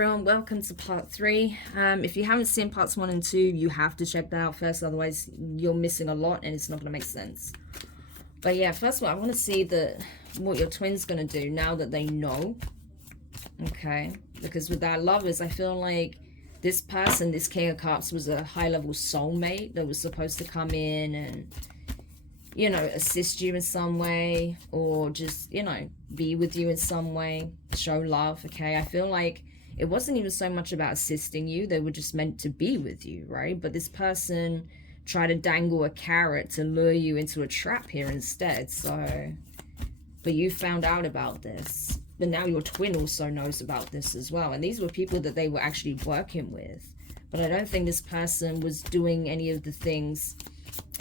Everyone, welcome to part 3. If you haven't seen parts 1 and 2, you have to check that out first, otherwise you're missing a lot and it's not going to make sense. But yeah, first of all, I want to see what your twin's going to do now that they know. Okay, because with our lovers, I feel like this person, this King of Cups, was a high-level soulmate that was supposed to come in and, you know, assist you in some way, or just, you know, be with you in some way, show love. Okay, I feel like it wasn't even so much about assisting you, they were just meant to be with you, right? But this person tried to dangle a carrot to lure you into a trap here instead. So, but you found out about this, but now your twin also knows about this as well. And these were people that they were actually working with, but I don't think this person was doing any of the things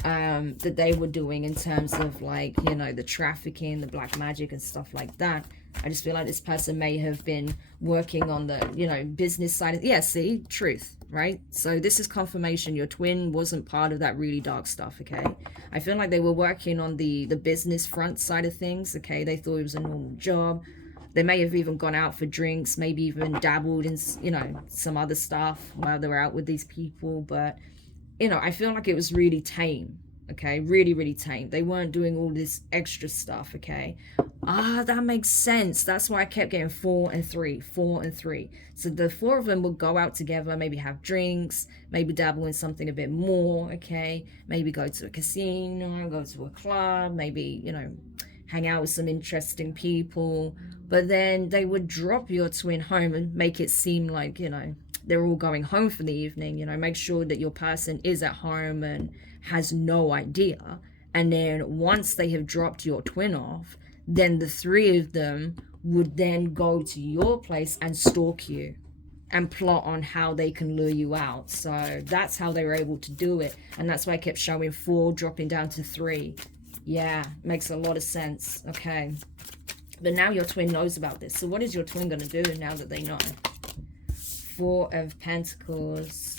that they were doing in terms of, like, you know, the trafficking, the black magic and stuff like that. I just feel like this person may have been working on the, you know, business side of, yeah, see, truth, right? So this is confirmation your twin wasn't part of that really dark stuff. Okay, I feel like they were working on the business front side of things. Okay, they thought it was a normal job. They may have even gone out for drinks, maybe even dabbled in, you know, some other stuff while they were out with these people. But, you know, I feel like it was really tame. Okay, really, really tame. They weren't doing all this extra stuff. Okay, that makes sense. That's why I kept getting 4 and 3, 4 and 3. So the 4 of them would go out together, maybe have drinks, maybe dabble in something a bit more. Okay, maybe go to a casino, go to a club, maybe, you know, hang out with some interesting people. But then they would drop your twin home and make it seem like, you know, they're all going home for the evening. You know, make sure that your person is at home and has no idea. And then once they have dropped your twin off, then the 3 of them would then go to your place and stalk you and plot on how they can lure you out. So that's how they were able to do it. And that's why I kept showing 4 dropping down to 3. Yeah, makes a lot of sense. Okay, but now your twin knows about this. So what is your twin going to do now that they know? 4 of Pentacles.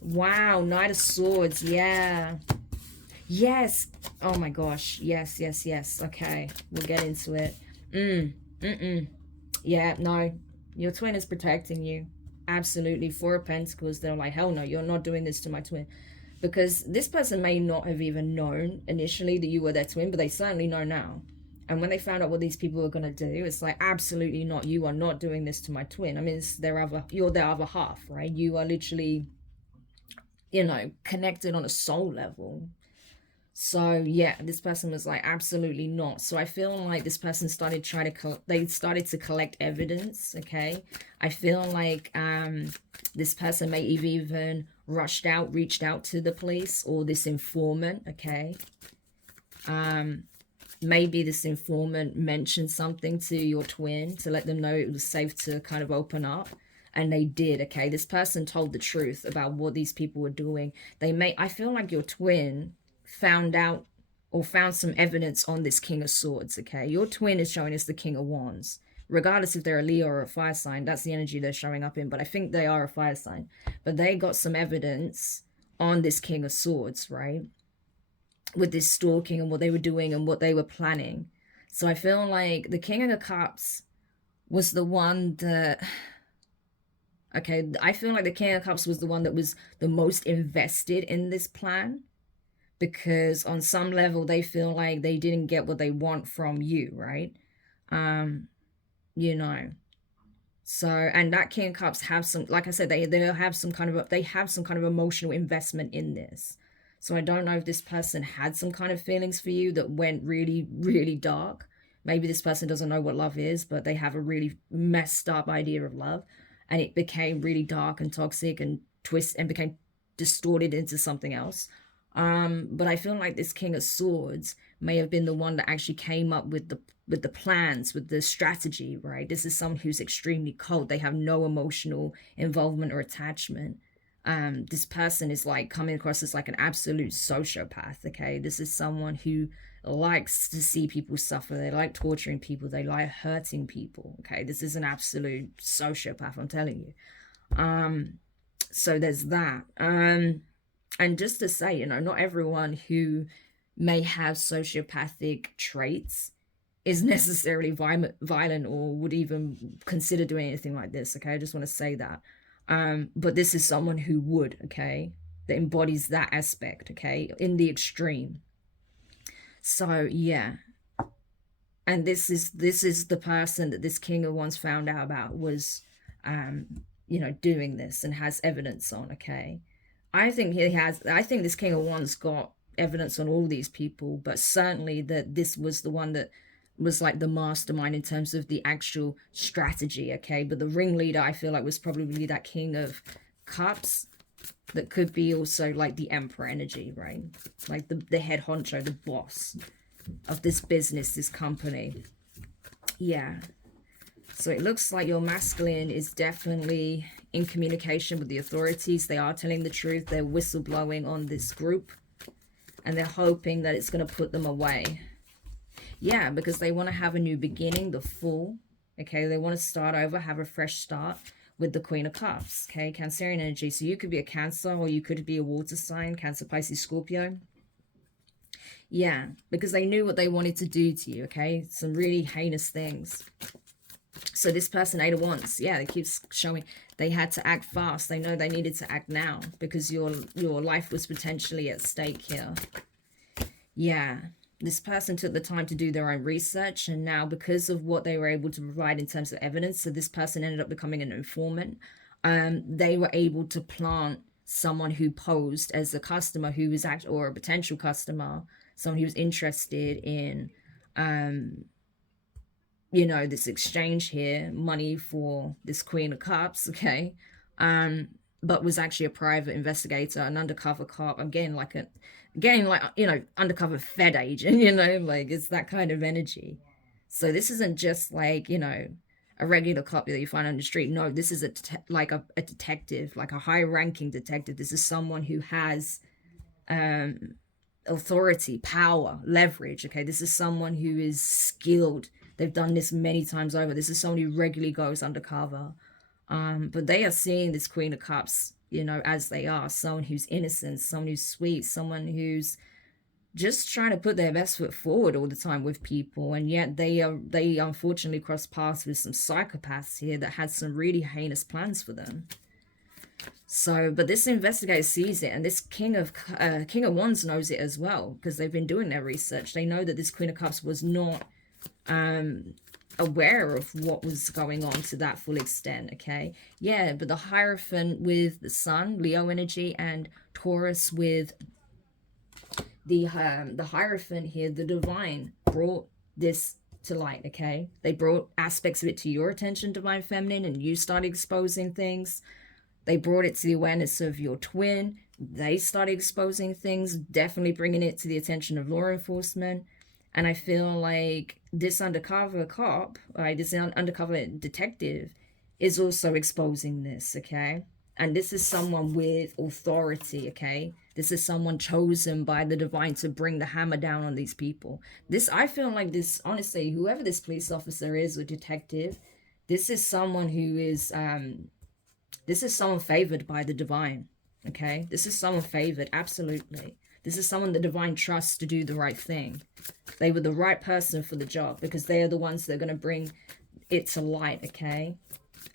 Wow, Knight of Swords. Yeah. Yes. Oh my gosh. Yes, yes, yes. Okay, we'll get into it. Yeah, no. Your twin is protecting you. Absolutely. 4 of Pentacles. They're like, hell no, you're not doing this to my twin. Because this person may not have even known initially that you were their twin, but they certainly know now. And when they found out what these people were going to do, it's like, absolutely not. You are not doing this to my twin. I mean, it's you're their other half, right? You are literally, you know, connected on a soul level. So yeah, this person was like, absolutely not. So I feel like this person started they started to collect evidence. Okay, I feel like this person may have even reached out to the police, or this informant. Okay, maybe this informant mentioned something to your twin to let them know it was safe to kind of open up. And they did. Okay, this person told the truth about what these people were doing. I feel like your twin found out or found some evidence on this King of Swords. Okay, your twin is showing us the King of Wands, regardless if they're a Leo or a fire sign. That's the energy they're showing up in, but I think they are a fire sign. But they got some evidence on this King of Swords, right, with this stalking and what they were doing and what they were planning. So I feel like the King of the Cups was the one that, okay, I feel like the King of Cups was the one that was the most invested in this plan, because on some level they feel like they didn't get what they want from you, right? You know, so, and that King of Cups have some, like I said, they have some kind of emotional investment in this. So I don't know if this person had some kind of feelings for you that went really, really dark. Maybe this person doesn't know what love is, but they have a really messed up idea of love, and it became really dark and toxic and became distorted into something else. But I feel like this King of Swords may have been the one that actually came up with the plans, with the strategy, right? This is someone who's extremely cold. They have no emotional involvement or attachment. This person is like coming across as like an absolute sociopath. Okay, this is someone who likes to see people suffer. They like torturing people. They like hurting people. Okay, this is an absolute sociopath, I'm telling you. So there's that. And just to say, you know, not everyone who may have sociopathic traits is necessarily violent or would even consider doing anything like this, okay? I just want to say that. But this is someone who would, okay? That embodies that aspect, okay? In the extreme. So, yeah. And this is the person that this King of Wands found out about was, you know, doing this and has evidence on, okay? I think this King of Wands got evidence on all these people, but certainly that this was the one that was like the mastermind in terms of the actual strategy, okay? But the ringleader, I feel like, was probably that King of Cups. That could be also like the Emperor energy, right? Like the head honcho, the boss of this business, this company. Yeah. So it looks like your masculine is definitely in communication with the authorities. They are telling the truth. They're whistleblowing on this group. And they're hoping that it's going to put them away. Yeah, because they want to have a new beginning, the Fool. Okay, they want to start over, have a fresh start with the Queen of Cups. Okay, Cancerian energy. So you could be a Cancer or you could be a water sign, Cancer, Pisces, Scorpio. Yeah, because they knew what they wanted to do to you, okay? Some really heinous things. So this person, 8 of Wands, yeah, it keeps showing they had to act fast. They know they needed to act now because your life was potentially at stake here. Yeah, this person took the time to do their own research, and now because of what they were able to provide in terms of evidence, so this person ended up becoming an informant. They were able to plant someone who posed as a customer who was or a potential customer, someone who was interested in, you know, this exchange here, money for this Queen of Cups, okay, but was actually a private investigator, an undercover cop. I'm getting like you know, undercover Fed agent, you know, like it's that kind of energy. So this isn't just like, you know, a regular cop that you find on the street. No, this is a detective, like a high-ranking detective. This is someone who has authority, power, leverage, okay? This is someone who is skilled. They've done this many times over. This is someone who regularly goes undercover. But they are seeing this Queen of Cups, you know, as they are. Someone who's innocent, someone who's sweet, someone who's just trying to put their best foot forward all the time with people. And yet they unfortunately cross paths with some psychopaths here that had some really heinous plans for them. So, but this investigator sees it, and this King of Wands knows it as well, because they've been doing their research. They know that this Queen of Cups was not aware of what was going on to that full extent, okay? Yeah, but the Hierophant with the Sun, Leo energy, and Taurus with the Hierophant here, the Divine, brought this to light, okay? They brought aspects of it to your attention, Divine Feminine, and you started exposing things. They brought it to the awareness of your twin. They started exposing things, definitely bringing it to the attention of law enforcement. And I feel like this undercover cop, right, this undercover detective is also exposing this, okay? And this is someone with authority, okay? This is someone chosen by the divine to bring the hammer down on these people. This, I feel like this, honestly, whoever this police officer is or detective, this is someone who is, this is someone favored by the divine, okay? This is someone favored, absolutely. This is someone the divine trusts to do the right thing. They were the right person for the job because they are the ones that are going to bring it to light, okay?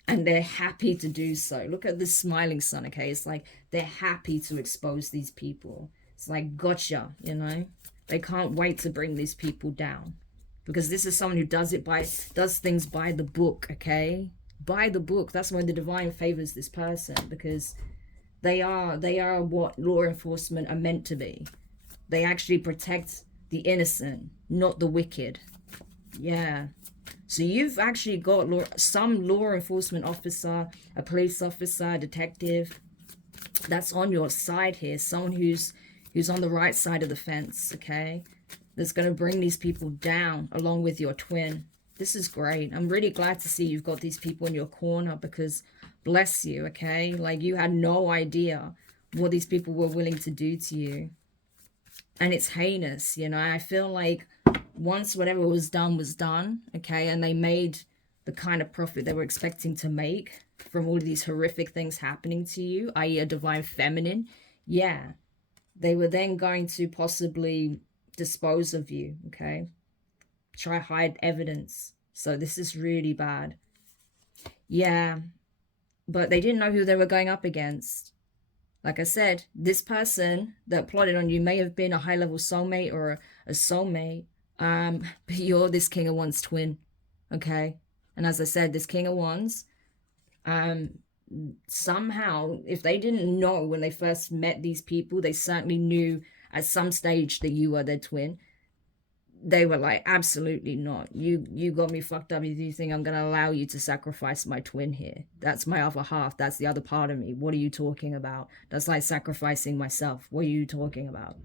And they're happy to do so. Look at this smiling sun, okay? It's like they're happy to expose these people. It's like, gotcha, you know? They can't wait to bring these people down because this is someone who does things by the book, okay? By the book. That's why the divine favors this person, because they are what law enforcement are meant to be. They actually protect the innocent, not the wicked. Yeah. So you've actually got some law enforcement officer, a police officer, a detective that's on your side here. Someone who's on the right side of the fence, okay? That's going to bring these people down along with your twin. This is great. I'm really glad to see you've got these people in your corner because bless you, okay? Like you had no idea what these people were willing to do to you. And it's heinous, you know? I feel like once whatever was done, okay? And they made the kind of profit they were expecting to make from all of these horrific things happening to you, i.e. a divine feminine. Yeah. They were then going to possibly dispose of you, okay? try hide evidence. So this is really bad. Yeah, but they didn't know who they were going up against. Like I said, this person that plotted on you may have been a high-level soulmate or a soulmate, but you're this King of Wands twin, okay? And as I said, this King of Wands, somehow, if they didn't know when they first met these people, they certainly knew at some stage that you were their twin. They were like, absolutely not. You got me fucked up. You think I'm gonna allow you to sacrifice my twin here? That's my other half. That's the other part of me. What are you talking about? That's like sacrificing myself. What are you talking about?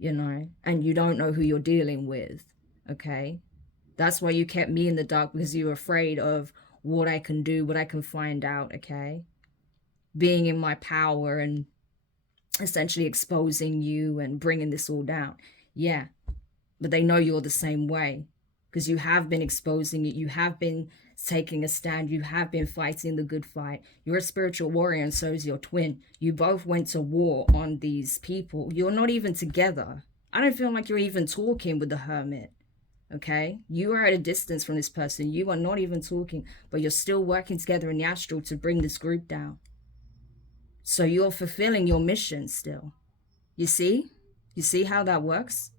You know, and you don't know who you're dealing with, okay? That's why you kept me in the dark, because you were afraid of what I can do, what I can find out, okay? Being in my power and essentially exposing you and bringing this all down. Yeah. But they know you're the same way, because you have been exposing it. You have been taking a stand. You have been fighting the good fight. You're a spiritual warrior, and so is your twin. You both went to war on these people. You're not even together. I don't feel like you're even talking with the hermit, okay? You are at a distance from this person. You are not even talking, but you're still working together in the astral to bring this group down. So you're fulfilling your mission still. You see? You see how that works?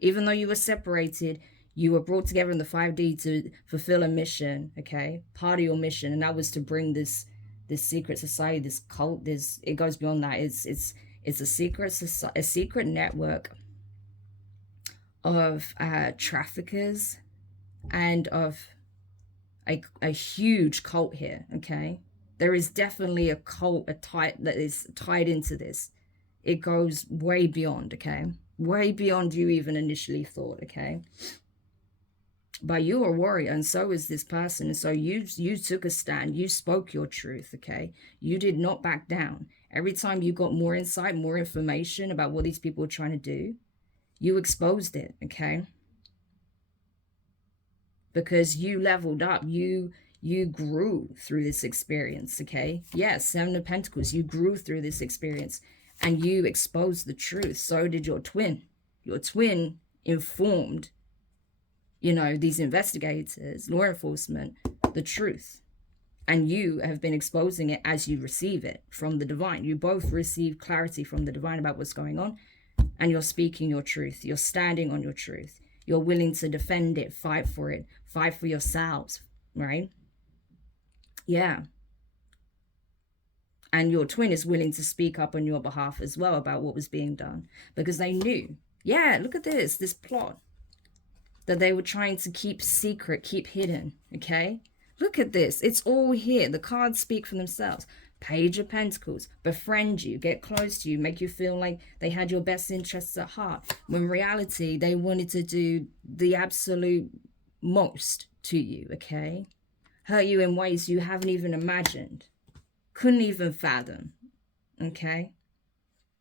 Even though you were separated, you were brought together in the 5D to fulfill a mission, okay? Part of your mission, and that was to bring this secret society, this cult. It goes beyond that. It's a secret network of traffickers and of a huge cult here, okay? There is definitely a cult that is tied into this. It goes way beyond, okay? Way beyond you even initially thought, okay? But you're a warrior, and so is this person. And so you took a stand. You spoke your truth, okay? You did not back down. Every time you got more insight, more information about what these people were trying to do, you exposed it, okay? Because you leveled up. You grew through this experience, okay? Yes, Seven of Pentacles. You grew through this experience. And you exposed the truth. So did your twin. Your twin informed, you know, these investigators, law enforcement, the truth. And you have been exposing it as you receive it from the divine. You both receive clarity from the divine about what's going on. And you're speaking your truth. You're standing on your truth. You're willing to defend it, fight for it, fight for yourselves, right? Yeah. And your twin is willing to speak up on your behalf as well about what was being done. Because they knew, yeah, look at this plot that they were trying to keep secret, keep hidden, okay? Look at this. It's all here. The cards speak for themselves. Page of Pentacles, befriend you, get close to you, make you feel like they had your best interests at heart. When in reality, they wanted to do the absolute most to you, okay? Hurt you in ways you haven't even imagined. Couldn't even fathom, okay?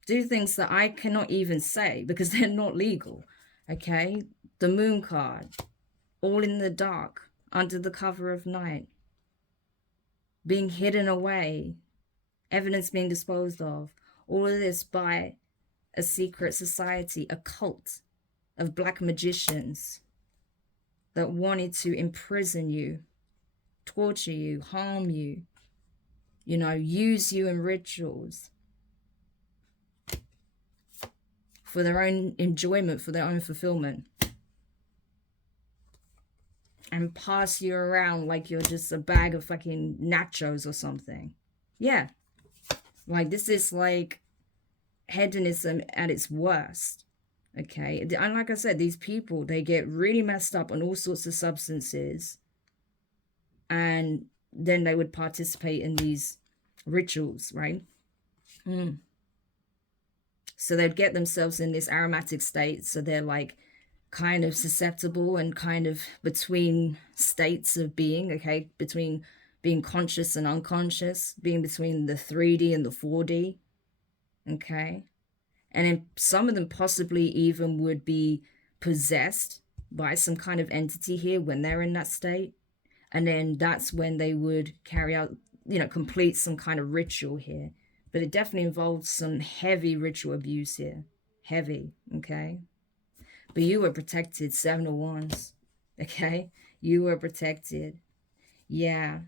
Do things that I cannot even say because they're not legal, okay? The Moon card, all in the dark, under the cover of night, being hidden away, evidence being disposed of, all of this by a secret society, a cult of black magicians that wanted to imprison you, torture you, harm you, you know, use you in rituals for their own enjoyment, for their own fulfillment. And pass you around like you're just a bag of fucking nachos or something. Yeah. Like, this is like hedonism at its worst. Okay. And like I said, these people, they get really messed up on all sorts of substances. And then they would participate in these rituals, right? So they'd get themselves in this aromatic state. So they're like kind of susceptible and kind of between states of being, okay? Between being conscious and unconscious, being between the 3D and the 4D, okay? And then some of them possibly even would be possessed by some kind of entity here when they're in that state. And then that's when they would carry out, you know, complete some kind of ritual here. But it definitely involves some heavy ritual abuse here. Heavy, okay? But you were protected, 7 of Wands. Okay, you were protected. Yeah.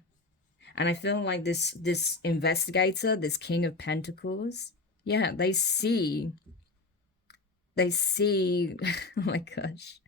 And I feel like this investigator, this King of Pentacles, yeah, they see oh my gosh.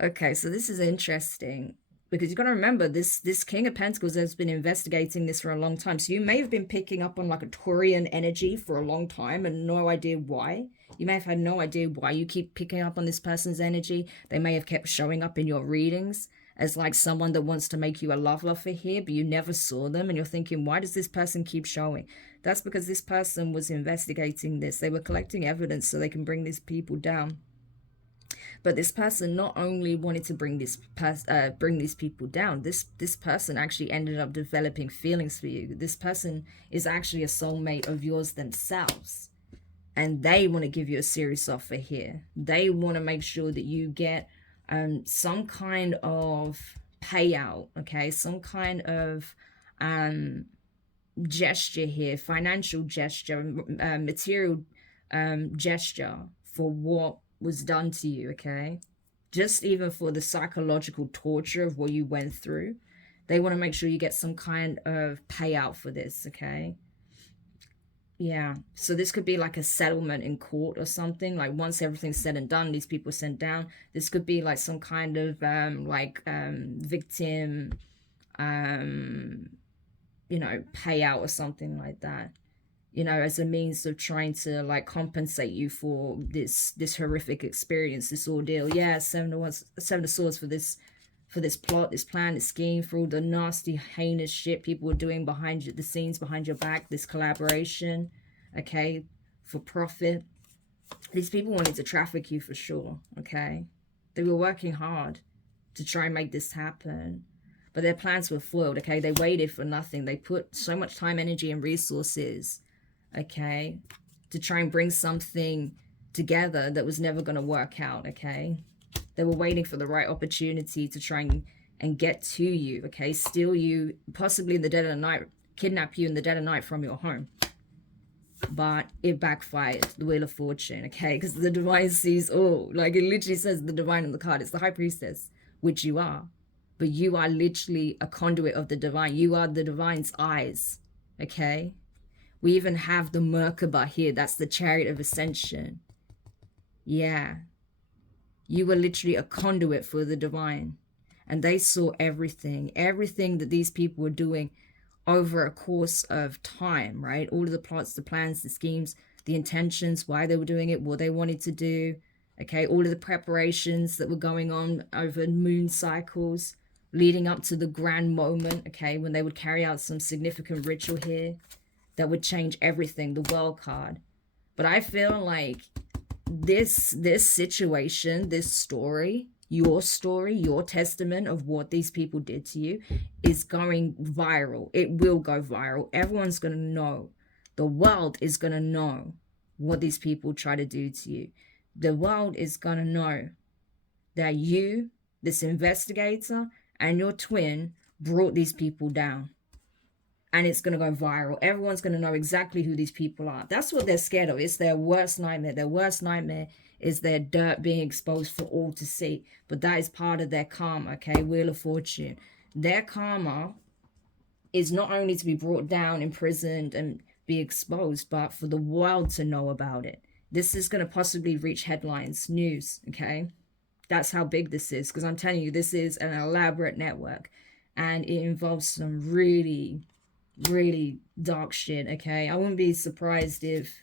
Okay, so this is interesting because you got to remember this King of Pentacles has been investigating this for a long time. So you may have been picking up on like a Taurian energy for a long time and no idea why. You may have had no idea why you keep picking up on this person's energy. They may have kept showing up in your readings as like someone that wants to make you a love lover here, but you never saw them and you're thinking, why does this person keep showing? That's because this person was investigating this. They were collecting evidence so they can bring these people down. But this person not only wanted to bring these people down, this person actually ended up developing feelings for you. This person is actually a soulmate of yours themselves, and they want to give you a serious offer here. They want to make sure that you get some kind of payout, okay, some kind of gesture here, financial gesture, material gesture for what was done to you, okay? Just even for the psychological torture of what you went through. They want to make sure you get some kind of payout for this, okay? Yeah, so this could be like a settlement in court or something. Like once everything's said and done, these people are sent down. This could be like some kind of victim payout or something like that, as a means of trying to like compensate you for this horrific experience, this ordeal. Yeah, seven of swords for this plot, this plan, this scheme, for all the nasty, heinous shit people were doing behind the scenes, behind your back, this collaboration, okay, for profit. These people wanted to traffic you for sure, okay? They were working hard to try and make this happen. But their plans were foiled, okay? They waited for nothing. They put so much time, energy, and resources, okay, to try and bring something together that was never going to work out, okay? They were waiting for the right opportunity to try and get to you, okay? Steal you, possibly in the dead of the night, kidnap you in the dead of night from your home. But it backfired, the Wheel of Fortune, okay? Because the divine sees all. Like, it literally says the divine on the card. It's the High Priestess, which you are. But you are literally a conduit of the divine. You are the divine's eyes, okay? We even have the Merkaba here. That's the Chariot of Ascension. Yeah. You were literally a conduit for the divine. And they saw everything that these people were doing over a course of time, right? All of the plots, the plans, the schemes, the intentions, why they were doing it, what they wanted to do, okay? All of the preparations that were going on over moon cycles leading up to the grand moment, okay, when they would carry out some significant ritual here that would change everything, the World card. But I feel like this situation, this story, your testament of what these people did to you is going viral. It will go viral. Everyone's going to know. The world is going to know what these people try to do to you. The world is going to know that you, this investigator, and your twin brought these people down. And it's going to go viral. Everyone's going to know exactly who these people are. That's what they're scared of. It's their worst nightmare. Their worst nightmare is their dirt being exposed for all to see. But that is part of their karma, okay? Wheel of Fortune. Their karma is not only to be brought down, imprisoned, and be exposed, but for the world to know about it. This is going to possibly reach headlines, news, okay? That's how big this is. Because I'm telling you, this is an elaborate network. And it involves some really dark shit, okay? I wouldn't be surprised if,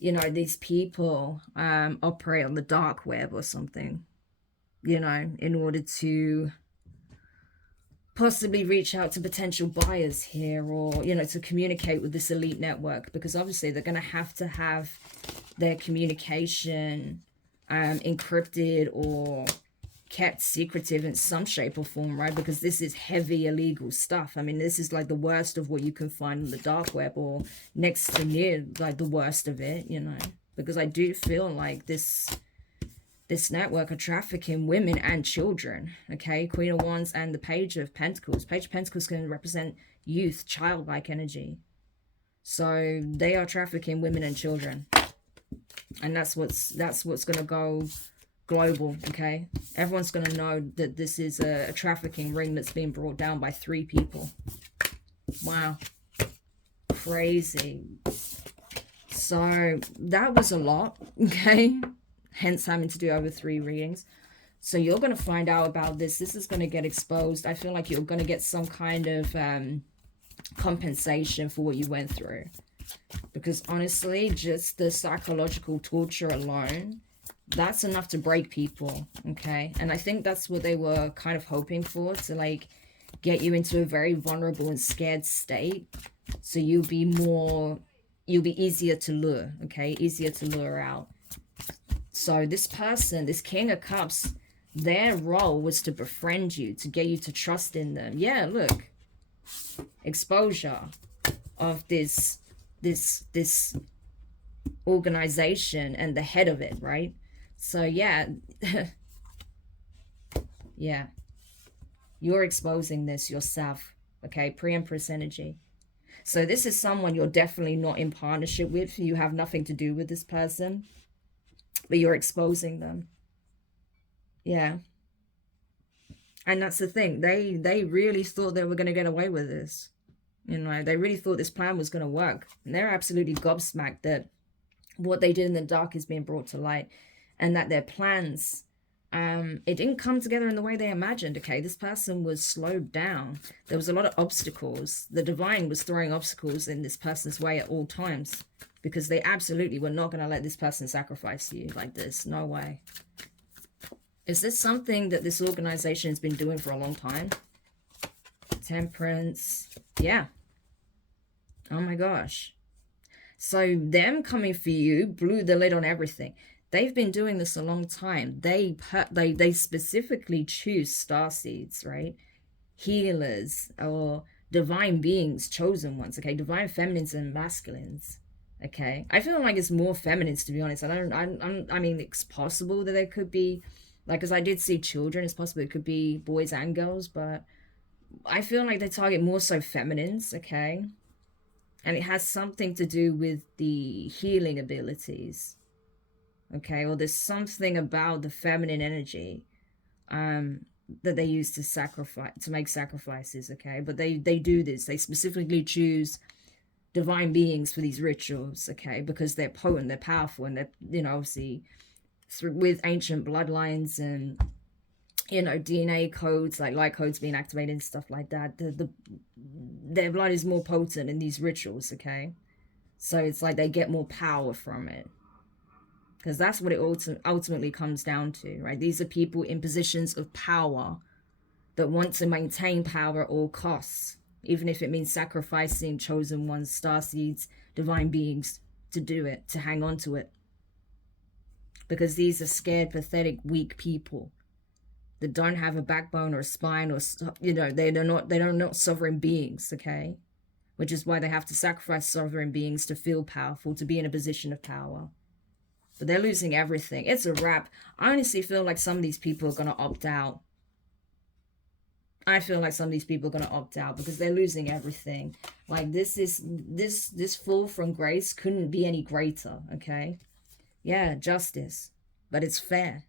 these people operate on the dark web or something, in order to possibly reach out to potential buyers here, or, to communicate with this elite network, because obviously they're going to have their communication encrypted or kept secretive in some shape or form, right? Because this is heavy illegal stuff. I mean, this is like the worst of what you can find on the dark web, or next to near like the worst of it, because I do feel like this network are trafficking women and children, okay? Queen of Wands and the Page of Pentacles. Page of Pentacles can represent youth, childlike energy. So they are trafficking women and children. And that's what's going to go global, okay? Everyone's going to know that this is a trafficking ring that's being brought down by 3 people. Wow. Crazy. So that was a lot, okay? Hence having to do over 3 readings. So you're going to find out about this. This is going to get exposed. I feel like you're going to get some kind of compensation for what you went through. Because honestly, just the psychological torture alone, that's enough to break people, okay? And I think that's what they were kind of hoping for, to like get you into a very vulnerable and scared state. So you'll be easier to lure, okay? Easier to lure out. So this person, this King of Cups, their role was to befriend you, to get you to trust in them. Yeah, look. Exposure of this organization and the head of it, right? So yeah. Yeah. You're exposing this yourself, okay? Pre-Empress energy. So this is someone you're definitely not in partnership with. You have nothing to do with this person, but you're exposing them. Yeah. And that's the thing. They really thought they were going to get away with this. You know, they really thought this plan was going to work. And they're absolutely gobsmacked that what they did in the dark is being brought to light. And that their plans, it didn't come together in the way they imagined, okay? This person was slowed down. There was a lot of obstacles. The divine was throwing obstacles in this person's way at all times. Because they absolutely were not going to let this person sacrifice you like this. No way. Is this something that this organization has been doing for a long time? Temperance. Yeah. Oh my gosh. So them coming for you blew the lid on everything. They've been doing this a long time. They specifically choose starseeds, right? Healers or divine beings, chosen ones, okay? Divine feminines and masculines, okay? I feel like it's more feminines, to be honest. I mean, it's possible that there could be, like, because I did see children, it's possible it could be boys and girls, but I feel like they target more so feminines, okay? And it has something to do with the healing abilities, okay? Or there's something about the feminine energy that they use to sacrifice, to make sacrifices, okay? But they do this. They specifically choose divine beings for these rituals, okay? Because they're potent, they're powerful, and they're, you know, obviously with ancient bloodlines and, you know, DNA codes, like light codes being activated and stuff like that. Their blood is more potent in these rituals, okay? So it's like they get more power from it. Because that's what it ultimately comes down to, right? These are people in positions of power that want to maintain power at all costs, even if it means sacrificing chosen ones, starseeds, divine beings to do it, to hang on to it. Because these are scared, pathetic, weak people that don't have a backbone or a spine, or, you know, they're not sovereign beings, okay? Which is why they have to sacrifice sovereign beings to feel powerful, to be in a position of power. But they're losing everything. It's a wrap. I honestly feel like some of these people are going to opt out. I feel like some of these people are going to opt out because they're losing everything. Like this fall from grace couldn't be any greater, okay? Yeah, justice. But it's fair.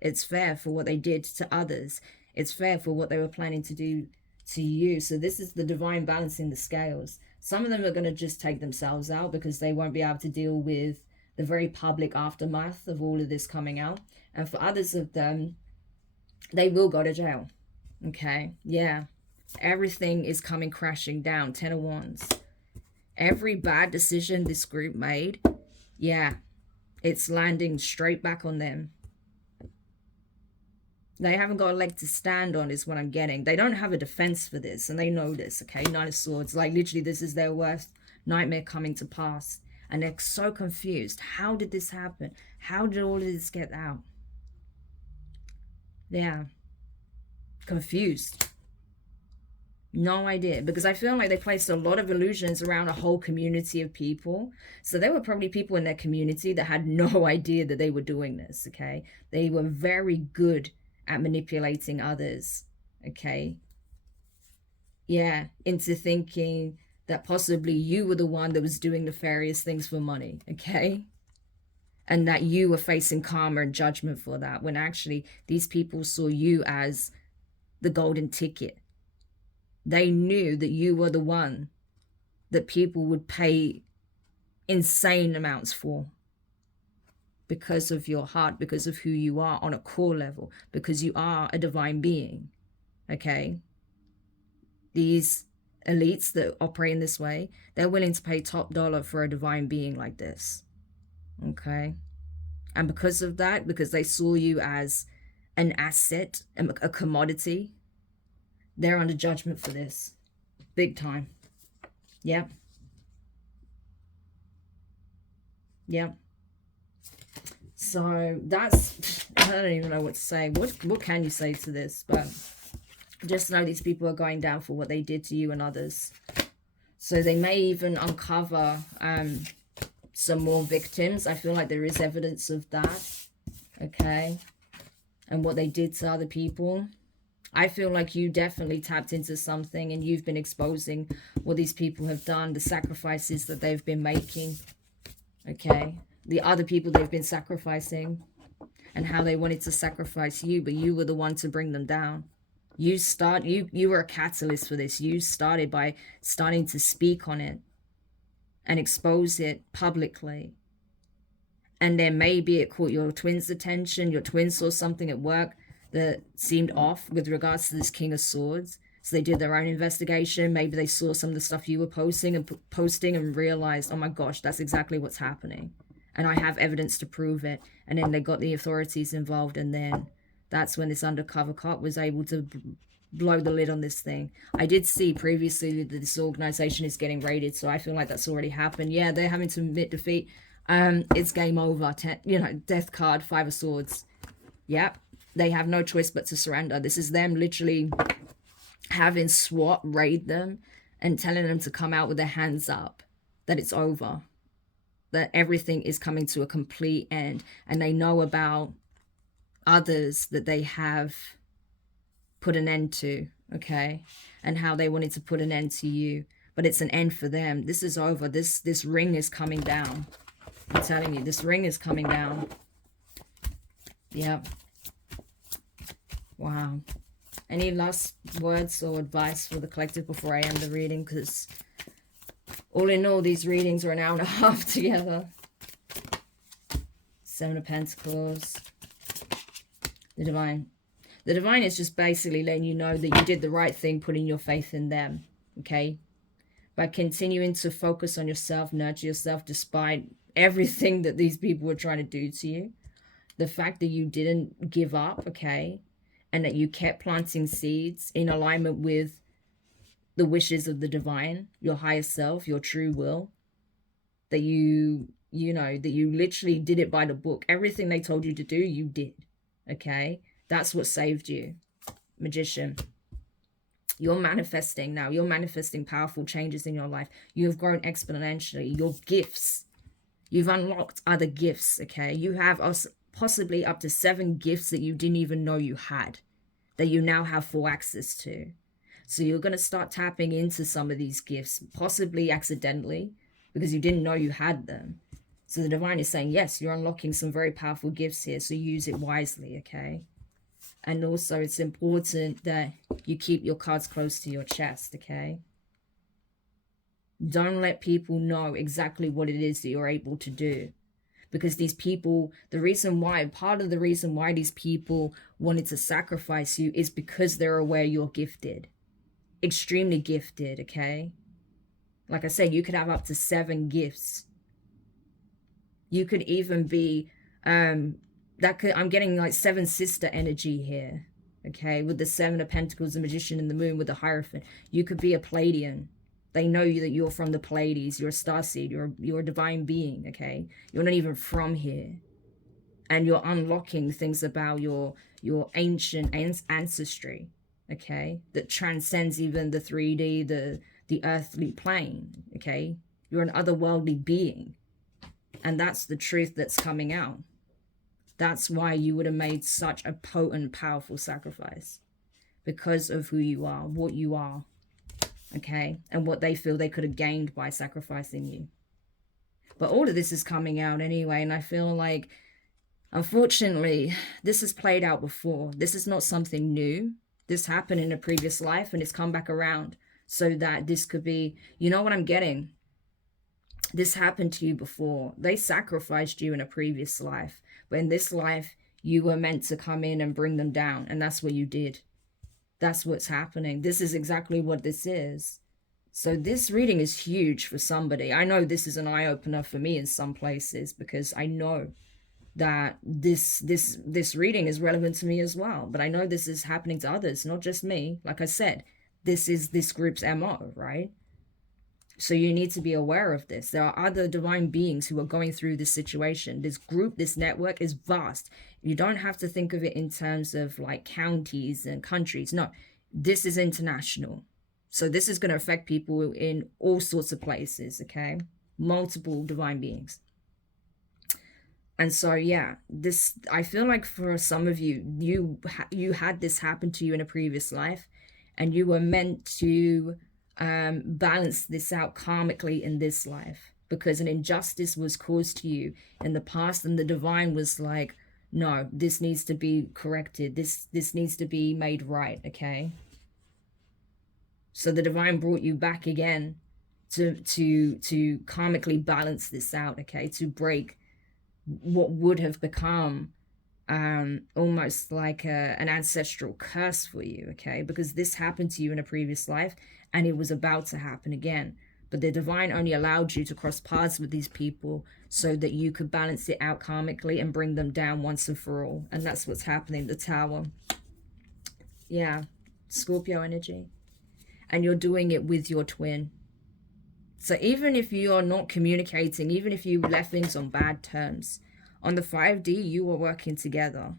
It's fair for what they did to others. It's fair for what they were planning to do to you. So this is the divine balancing the scales. Some of them are going to just take themselves out because they won't be able to deal with the very public aftermath of all of this coming out. And for others of them, they will go to jail. Okay, yeah. Everything is coming crashing down. 10 of Wands. Every bad decision this group made, yeah, it's landing straight back on them. They haven't got a leg to stand on is what I'm getting. They don't have a defense for this, and they know this, okay? Knight of Swords. Like, literally, this is their worst nightmare coming to pass. And they're so confused. How did this happen? How did all of this get out? Yeah. Confused. No idea. Because I feel like they placed a lot of illusions around a whole community of people. So there were probably people in their community that had no idea that they were doing this, okay? They were very good at manipulating others, okay? Yeah, into thinking that possibly you were the one that was doing nefarious things for money, okay? and that you were facing karma and judgment for that, when actually these people saw you as the golden ticket. They knew that you were the one that people would pay insane amounts for, because of your heart, because of who you are on a core level, because you are a divine being. Okay, these elites that operate in this way, they're willing to pay top dollar for a divine being like this. Okay, and because of that, because they saw you as an asset, a commodity, they're under judgment for this, big time. Yeah. Yeah. So that's, I don't even know what to say. What can you say to this? But just know these people are going down for what they did to you and others. So they may even uncover some more victims. I feel like there is evidence of that. Okay. And what they did to other people. I feel like you definitely tapped into something, and you've been exposing what these people have done, the sacrifices that they've been making. Okay. The other people they've been sacrificing, and how they wanted to sacrifice you, but you were the one to bring them down. You were a catalyst for this. You started by starting to speak on it and expose it publicly. And then maybe it caught your twin's attention. Your twin saw something at work that seemed off with regards to this King of Swords. So they did their own investigation. Maybe they saw some of the stuff you were posting and realized, oh my gosh, that's exactly what's happening. And I have evidence to prove it. And then they got the authorities involved, and then that's when this undercover cop was able to blow the lid on this thing. I did see previously that this organization is getting raided, so I feel like that's already happened. Yeah, they're having to admit defeat. It's game over. Death card, 5 of Swords. Yep, they have no choice but to surrender. This is them literally having SWAT raid them and telling them to come out with their hands up, that it's over, that everything is coming to a complete end. And they know about others that they have put an end to, okay, and how they wanted to put an end to you, but it's an end for them. This is over. This ring is coming down. I'm telling you, this ring is coming down. Yep. Wow. Any last words or advice for the collective before I end the reading? Because all in all, these readings are an hour and a half together. 7 of Pentacles. The Divine. The Divine is just basically letting you know that you did the right thing, putting your faith in them. Okay? By continuing to focus on yourself, nurture yourself, despite everything that these people were trying to do to you. The fact that you didn't give up, okay? And that you kept planting seeds in alignment with the wishes of the divine, your higher self, your true will. That you literally did it by the book. Everything they told you to do, you did. Okay? That's what saved you. Magician. You're manifesting now. You're manifesting powerful changes in your life. You have grown exponentially. Your gifts. You've unlocked other gifts, okay? You have possibly up to 7 gifts that you didn't even know you had, that you now have full access to. So you're going to start tapping into some of these gifts, possibly accidentally, because you didn't know you had them. So the divine is saying, yes, you're unlocking some very powerful gifts here, so use it wisely, okay? And also it's important that you keep your cards close to your chest, okay? Don't let people know exactly what it is that you're able to do. Because these people, part of the reason why these people wanted to sacrifice you is because they're aware you're gifted. Extremely gifted, okay? Like I said, you could have up to 7 gifts. You could even be, I'm getting like 7 sister energy here, okay? With the 7 of Pentacles, the Magician, and the Moon with the Hierophant. You could be a Pleiadian. They know you that you're from the Pleiades. You're a starseed. You're a divine being, okay? You're not even from here. And you're unlocking things about your ancient ancestry, okay? That transcends even the 3D, the earthly plane, okay? You're an otherworldly being. And that's the truth that's coming out. That's why you would have made such a potent, powerful sacrifice. Because of who you are, what you are. Okay, and what they feel they could have gained by sacrificing you. But all of this is coming out anyway, and I feel like, unfortunately, this has played out before. This is not something new. This happened in a previous life, and it's come back around so that this could be, you know what I'm getting? This happened to you before. They sacrificed you in a previous life. But in this life, you were meant to come in and bring them down. And that's what you did. That's what's happening. This is exactly what this is. So this reading is huge for somebody. I know this is an eye-opener for me in some places, because I know that this reading is relevant to me as well. But I know this is happening to others, not just me. Like I said, this is this group's MO, right? So you need to be aware of this. There are other divine beings who are going through this situation. This group, this network is vast. You don't have to think of it in terms of like counties and countries. No, this is international. So this is going to affect people in all sorts of places, okay? Multiple divine beings. And so, yeah, this, I feel like for some of you, you had this happen to you in a previous life, and you were meant to balance this out karmically in this life, because an injustice was caused to you in the past, and the divine was like, no, this needs to be corrected. This needs to be made right, okay? So the divine brought you back again to karmically balance this out, okay? To break what would have become almost like an ancestral curse for you, okay? Because this happened to you in a previous life, and it was about to happen again. But the divine only allowed you to cross paths with these people so that you could balance it out karmically and bring them down once and for all. And that's what's happening. The Tower. Yeah. Scorpio energy. And you're doing it with your twin. So even if you're not communicating, even if you left things on bad terms, on the 5D, you were working together,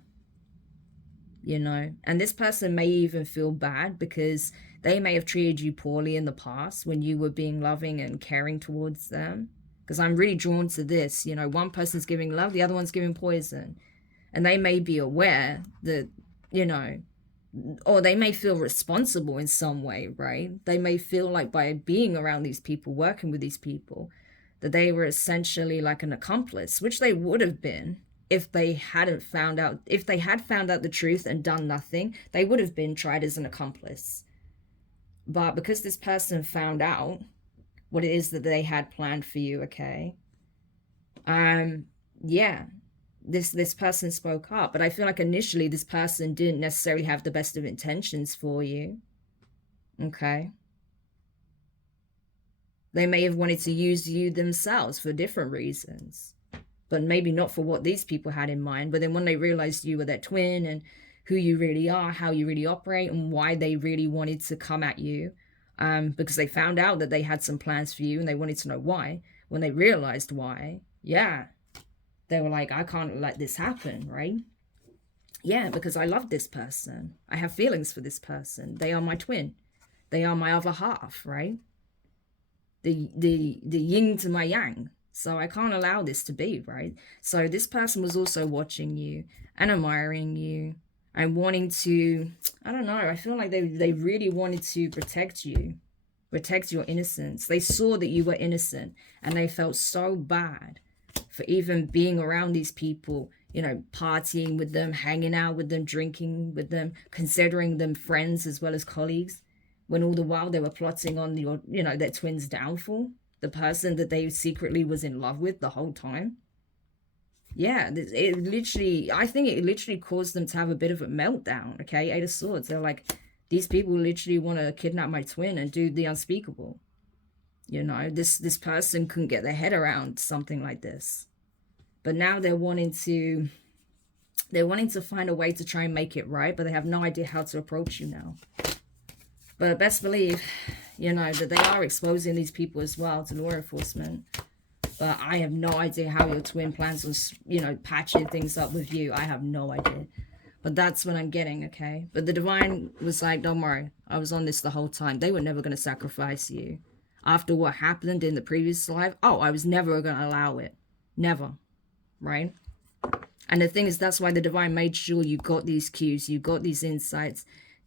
you know. And this person may even feel bad because they may have treated you poorly in the past when you were being loving and caring towards them. Because I'm really drawn to this, you know, one person's giving love, the other one's giving poison. And they may be aware that, you know, or they may feel responsible in some way, right? They may feel like by being around these people, working with these people, that they were essentially like an accomplice, which they would have been if they hadn't found out. If they had found out the truth and done nothing, they would have been tried as an accomplice. But because this person found out what it is that they had planned for you, okay? Yeah. This person spoke up, but I feel like initially this person didn't necessarily have the best of intentions for you. Okay. They may have wanted to use you themselves for different reasons, but maybe not for what these people had in mind. But then when they realized you were their twin and who you really are, how you really operate, and why they really wanted to come at you, because they found out that they had some plans for you and they wanted to know why. When they realized why, yeah, they were like, I can't let this happen, right? Yeah, because I love this person. I have feelings for this person. They are my twin. They are my other half, right? The yin to my yang. So I can't allow this to be, right? So this person was also watching you and admiring you and wanting to, I don't know, I feel like they really wanted to protect you, protect your innocence. They saw that you were innocent and they felt so bad for even being around these people, you know, partying with them, hanging out with them, drinking with them, considering them friends as well as colleagues, when all the while they were plotting on your, you know, their twin's downfall, the person that they secretly was in love with the whole time. Yeah, it literally, I think it literally caused them to have a bit of a meltdown, okay? 8 of Swords. They're like, these people literally want to kidnap my twin and do the unspeakable. You know, this person couldn't get their head around something like this. But now they're wanting to find a way to try and make it right, but they have no idea how to approach you now. But best believe, you know, that they are exposing these people as well to law enforcement. But I have no idea how your twin plans on, you know, patching things up with you. I have no idea. But that's what I'm getting, okay? But the divine was like, don't worry, I was on this the whole time. They were never going to sacrifice you. After what happened in the previous life, oh, I was never going to allow it. Never, right? And the thing is, that's why the divine made sure you got these cues, you got these insights,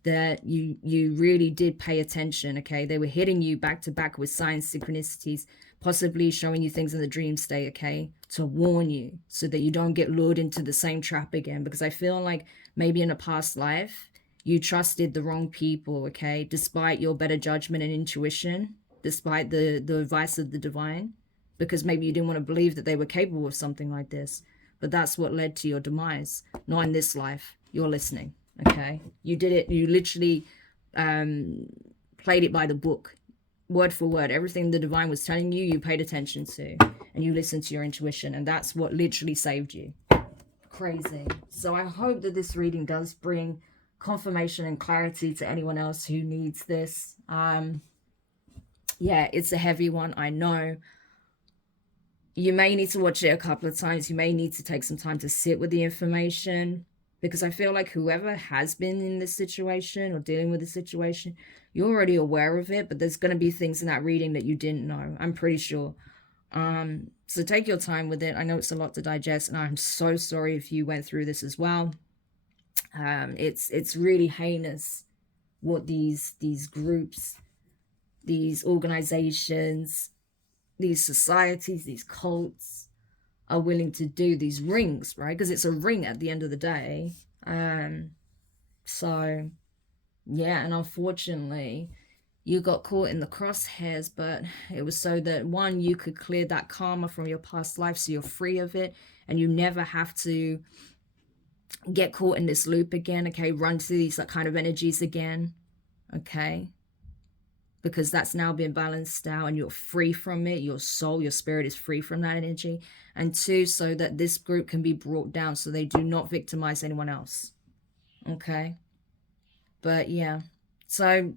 that you really did pay attention, okay? They were hitting you back to back with signs, synchronicities, possibly showing you things in the dream state, okay? To warn you so that you don't get lured into the same trap again. Because I feel like maybe in a past life, you trusted the wrong people, okay? Despite your better judgment and intuition, despite the advice of the divine, because maybe you didn't want to believe that they were capable of something like this. But that's what led to your demise. Not in this life. You're listening, okay? You did it. You literally played it by the book, word for word. Everything the divine was telling you, you paid attention to, and you listened to your intuition, and that's what literally saved you. Crazy. So I hope that this reading does bring confirmation and clarity to anyone else who needs this. Yeah, it's a heavy one, I know. You may need to watch it a couple of times. You may need to take some time to sit with the information, because I feel like whoever has been in this situation or dealing with the situation, you're already aware of it, but there's going to be things in that reading that you didn't know. I'm pretty sure. So take your time with it. I know it's a lot to digest, and I'm so sorry if you went through this as well. It's really heinous what these groups, these organizations, these societies, these cults are willing to do, these rings, right? Because it's a ring at the end of the day. So yeah, and unfortunately you got caught in the crosshairs, but it was so that, one, you could clear that karma from your past life, so you're free of it and you never have to get caught in this loop again, okay? Run through these kind of energies again, okay? Because that's now been balanced out and you're free from it. Your soul, your spirit is free from that energy. And two, so that this group can be brought down so they do not victimize anyone else. Okay? But yeah. So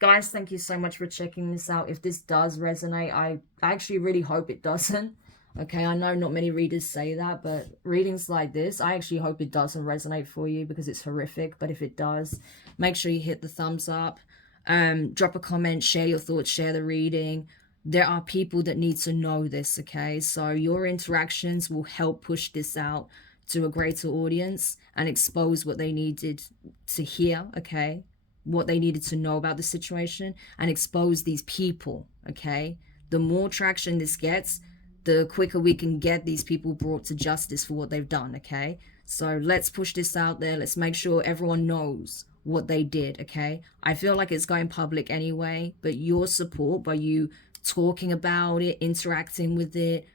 guys, thank you so much for checking this out. If this does resonate, I actually really hope it doesn't. Okay, I know not many readers say that, but readings like this, I actually hope it doesn't resonate for you because it's horrific. But if it does, make sure you hit the thumbs up. Drop a comment, share your thoughts, share the reading. There are people that need to know this, okay? So your interactions will help push this out to a greater audience and expose what they needed to hear, okay? What they needed to know about the situation, and expose these people, okay? The more traction this gets, the quicker we can get these people brought to justice for what they've done, okay? So let's push this out there. Let's make sure everyone knows what they did, okay? I feel like it's going public anyway, but your support by you talking about it, interacting with it,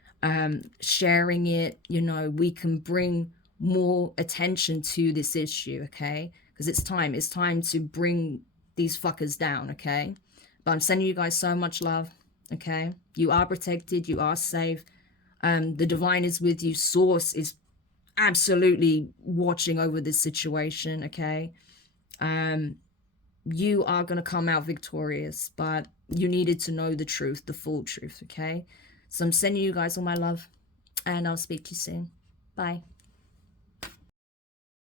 sharing it, you know, we can bring more attention to this issue, okay? Because it's time to bring these fuckers down, okay? But I'm sending you guys so much love, okay? You are protected, you are safe. The divine is with you. Source is absolutely watching over this situation, okay? You are going to come out victorious, but you needed to know the truth, the full truth, okay? So I'm sending you guys all my love, and I'll speak to you soon. Bye.